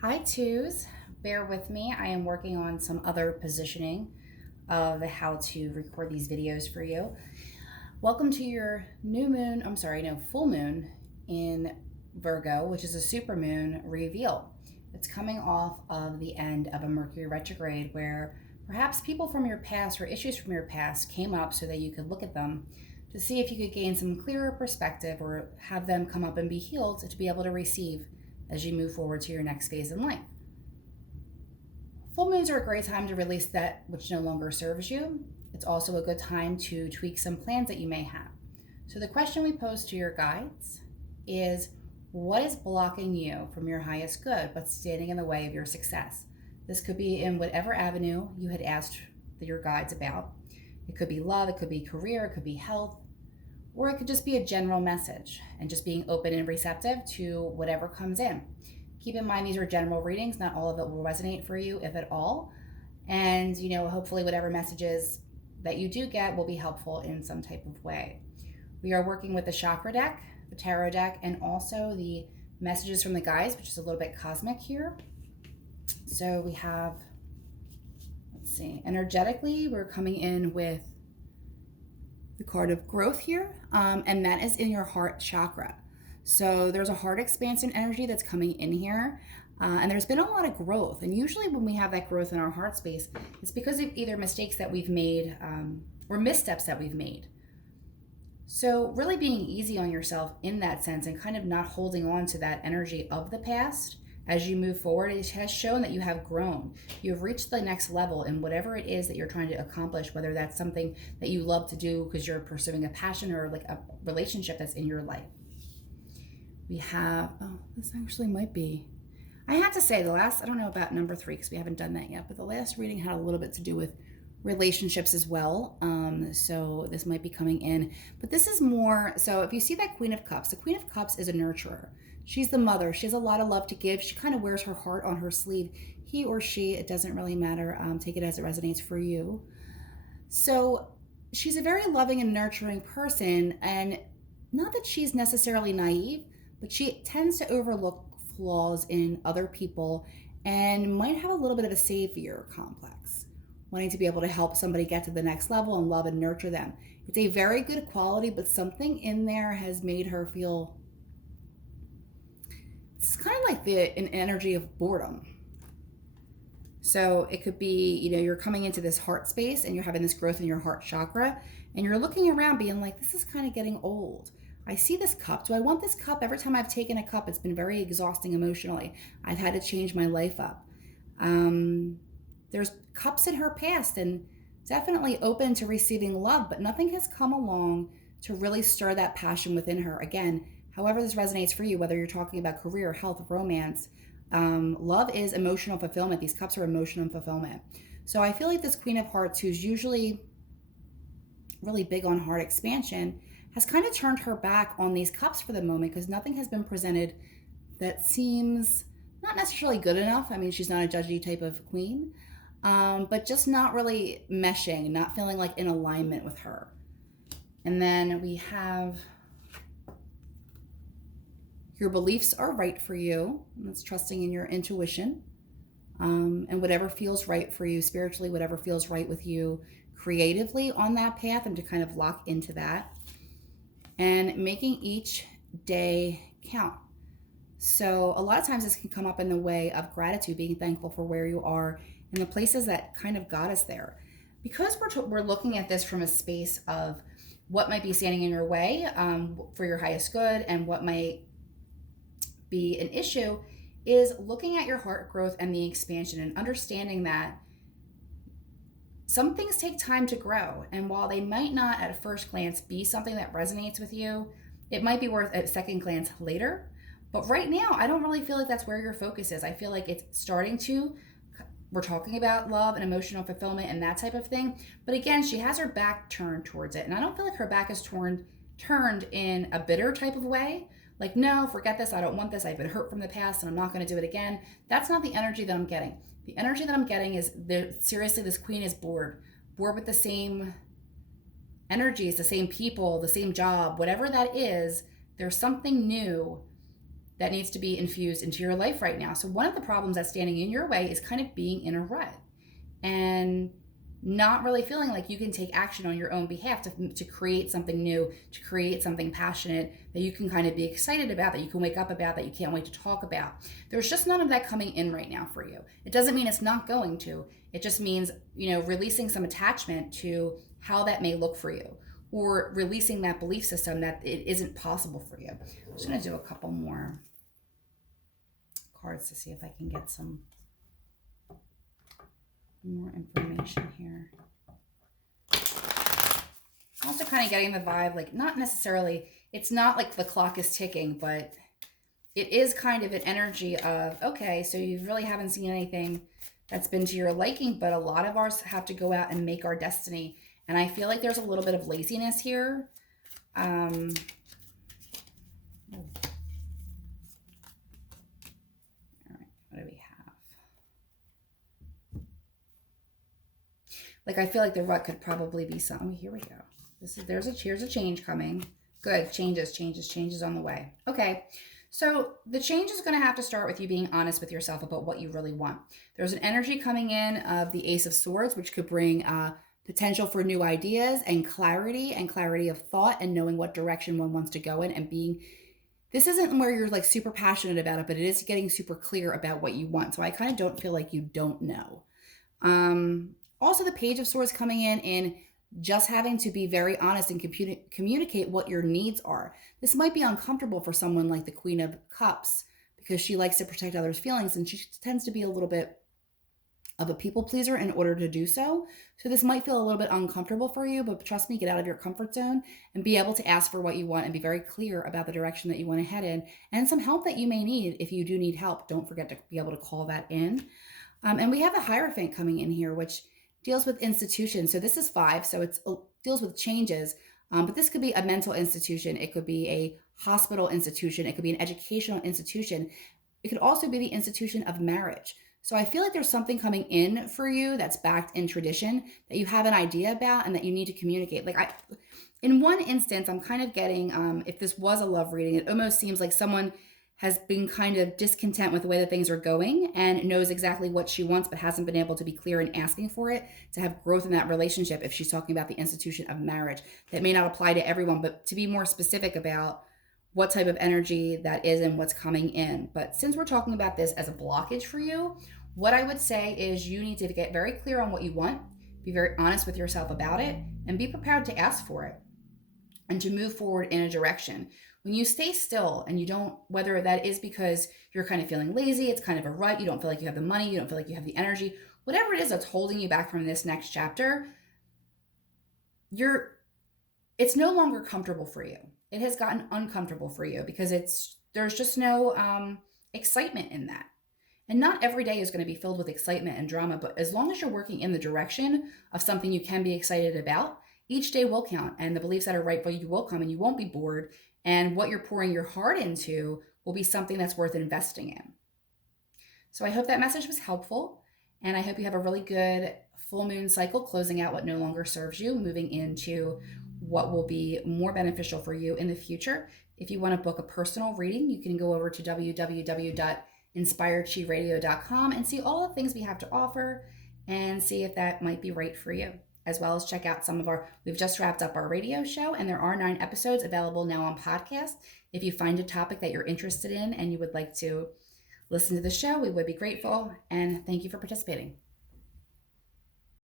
Hi, twos. Bear with me. I am working on some other positioning of how to record these videos for you. Welcome to your full moon in Virgo, which is a supermoon reveal. It's coming off of the end of a Mercury retrograde where perhaps people from your past or issues from your past came up so that you could look at them to see if you could gain some clearer perspective or have them come up and be healed to be able to receive as you move forward to your next phase in life. Full moons are a great time to release that which no longer serves you. It's also a good time to tweak some plans that you may have. So the question we pose to your guides is, what is blocking you from your highest good but standing in the way of your success? This could be in whatever avenue you had asked your guides about. It could be love, it could be career, it could be health, or it could just be a general message and just being open and receptive to whatever comes in. Keep in mind, these are general readings. Not all of it will resonate for you, if at all. And, hopefully whatever messages that you do get will be helpful in some type of way. We are working with the chakra deck, the tarot deck, and also the messages from the guides, which is a little bit cosmic here. So we have, energetically, we're coming in with the card of growth here, and that is in your heart chakra. So there's a heart expansion energy that's coming in here, and there's been a lot of growth. And usually when we have that growth in our heart space, it's because of either mistakes that we've made or missteps that we've made. So really being easy on yourself in that sense and kind of not holding on to that energy of the past as you move forward, it has shown that you have grown. You've reached the next level in whatever it is that you're trying to accomplish, whether that's something that you love to do because you're pursuing a passion or like a relationship that's in your life. We have, this actually might be, I have to say I don't know about number 3 because we haven't done that yet, but the last reading had a little bit to do with relationships as well. So this might be coming in, but this is more, so if you see that Queen of Cups, the Queen of Cups is a nurturer. She's the mother. She has a lot of love to give. She kind of wears her heart on her sleeve. He or she, it doesn't really matter. Take it as it resonates for you. So she's a very loving and nurturing person, and not that she's necessarily naive, but she tends to overlook flaws in other people and might have a little bit of a savior complex, wanting to be able to help somebody get to the next level and love and nurture them. It's a very good quality, but something in there has made her feel, it's kind of like an energy of boredom. So it could be, you're coming into this heart space and you're having this growth in your heart chakra and you're looking around being like, this is kind of getting old. I see this cup. Do I want this cup? Every time I've taken a cup, it's been very exhausting emotionally. I've had to change my life up. There's cups in her past and definitely open to receiving love, but nothing has come along to really stir that passion within her. Again, however this resonates for you, whether you're talking about career, health, romance, love is emotional fulfillment. These cups are emotional fulfillment. So I feel like this Queen of Hearts, who's usually really big on heart expansion, has kind of turned her back on these cups for the moment because nothing has been presented that seems not necessarily good enough. I mean, she's not a judgy type of queen, but just not really meshing, not feeling like in alignment with her. And then we have, your beliefs are right for you. That's trusting in your intuition, and whatever feels right for you spiritually, whatever feels right with you creatively on that path, and to kind of lock into that. And making each day count. So a lot of times this can come up in the way of gratitude, being thankful for where you are and the places that kind of got us there. Because we're looking at this from a space of what might be standing in your way for your highest good and what might be an issue, is looking at your heart growth and the expansion and understanding that some things take time to grow, and while they might not at a first glance be something that resonates with you, it might be worth a second glance later. But right now, I don't really feel like that's where your focus is. I feel like it's starting to, we're talking about love and emotional fulfillment and that type of thing. But again, she has her back turned towards it. And I don't feel like her back is turned in a bitter type of way. Like, no, forget this. I don't want this. I've been hurt from the past and I'm not going to do it again. That's not the energy that I'm getting. The energy that I'm getting is, seriously, this queen is bored with the same energies, the same people, the same job, whatever that is. There's something new that needs to be infused into your life right now. So one of the problems that's standing in your way is kind of being in a rut and not really feeling like you can take action on your own behalf to create something new, to create something passionate that you can kind of be excited about, that you can wake up about, that you can't wait to talk about. There's just none of that coming in right now for you. It doesn't mean it's not going to. It just means, releasing some attachment to how that may look for you, or releasing that belief system that it isn't possible for you. I'm just going to do a couple more cards to see if I can get some more information here. Also kind of getting the vibe, like not necessarily, it's not like the clock is ticking, but it is kind of an energy of, okay, so you really haven't seen anything that's been to your liking, but a lot of us have to go out and make our destiny. And I feel like there's a little bit of laziness here. All right, what do we have? Like, I feel like the rut could probably be something. Here we go. Here's a change coming. Good. Changes on the way. Okay. So the change is going to have to start with you being honest with yourself about what you really want. There's an energy coming in of the Ace of Swords, which could bring potential for new ideas and clarity of thought, and knowing what direction one wants to go in, and this isn't where you're like super passionate about it, but it is getting super clear about what you want. So I kind of don't feel like you don't know. Also, the Page of Swords coming in just having to be very honest and communicate what your needs are. This might be uncomfortable for someone like the Queen of Cups, because she likes to protect others' feelings, and she tends to be a little bit of a people pleaser in order to do so. So this might feel a little bit uncomfortable for you, but trust me, get out of your comfort zone and be able to ask for what you want and be very clear about the direction that you want to head in, and some help that you may need. If you do need help, don't forget to be able to call that in. And we have the Hierophant coming in here, which deals with institutions. So this is 5, so it deals with changes, but this could be a mental institution. It could be a hospital institution. It could be an educational institution. It could also be the institution of marriage. So I feel like there's something coming in for you that's backed in tradition that you have an idea about and that you need to communicate. In one instance, I'm kind of getting, if this was a love reading, it almost seems like someone has been kind of discontent with the way that things are going and knows exactly what she wants, but hasn't been able to be clear in asking for it to have growth in that relationship. If she's talking about the institution of marriage, that may not apply to everyone, but to be more specific about what type of energy that is and what's coming in. But since we're talking about this as a blockage for you, what I would say is you need to get very clear on what you want, be very honest with yourself about it, and be prepared to ask for it and to move forward in a direction. When you stay still and you don't, whether that is because you're kind of feeling lazy, it's kind of a rut, you don't feel like you have the money, you don't feel like you have the energy, whatever it is that's holding you back from this next chapter, it's no longer comfortable for you. It has gotten uncomfortable for you because there's just no excitement in that. And not every day is going to be filled with excitement and drama, but as long as you're working in the direction of something you can be excited about, each day will count, and the beliefs that are right for you will come, and you won't be bored. And what you're pouring your heart into will be something that's worth investing in. So I hope that message was helpful, and I hope you have a really good full moon cycle, closing out what no longer serves you, moving into what will be more beneficial for you in the future. If you want to book a personal reading, you can go over to www.inspiredchiradio.com and see all the things we have to offer and see if that might be right for you, as well as check out we've just wrapped up our radio show, and there are 9 episodes available now on podcast. If you find a topic that you're interested in and you would like to listen to the show, we would be grateful, and thank you for participating.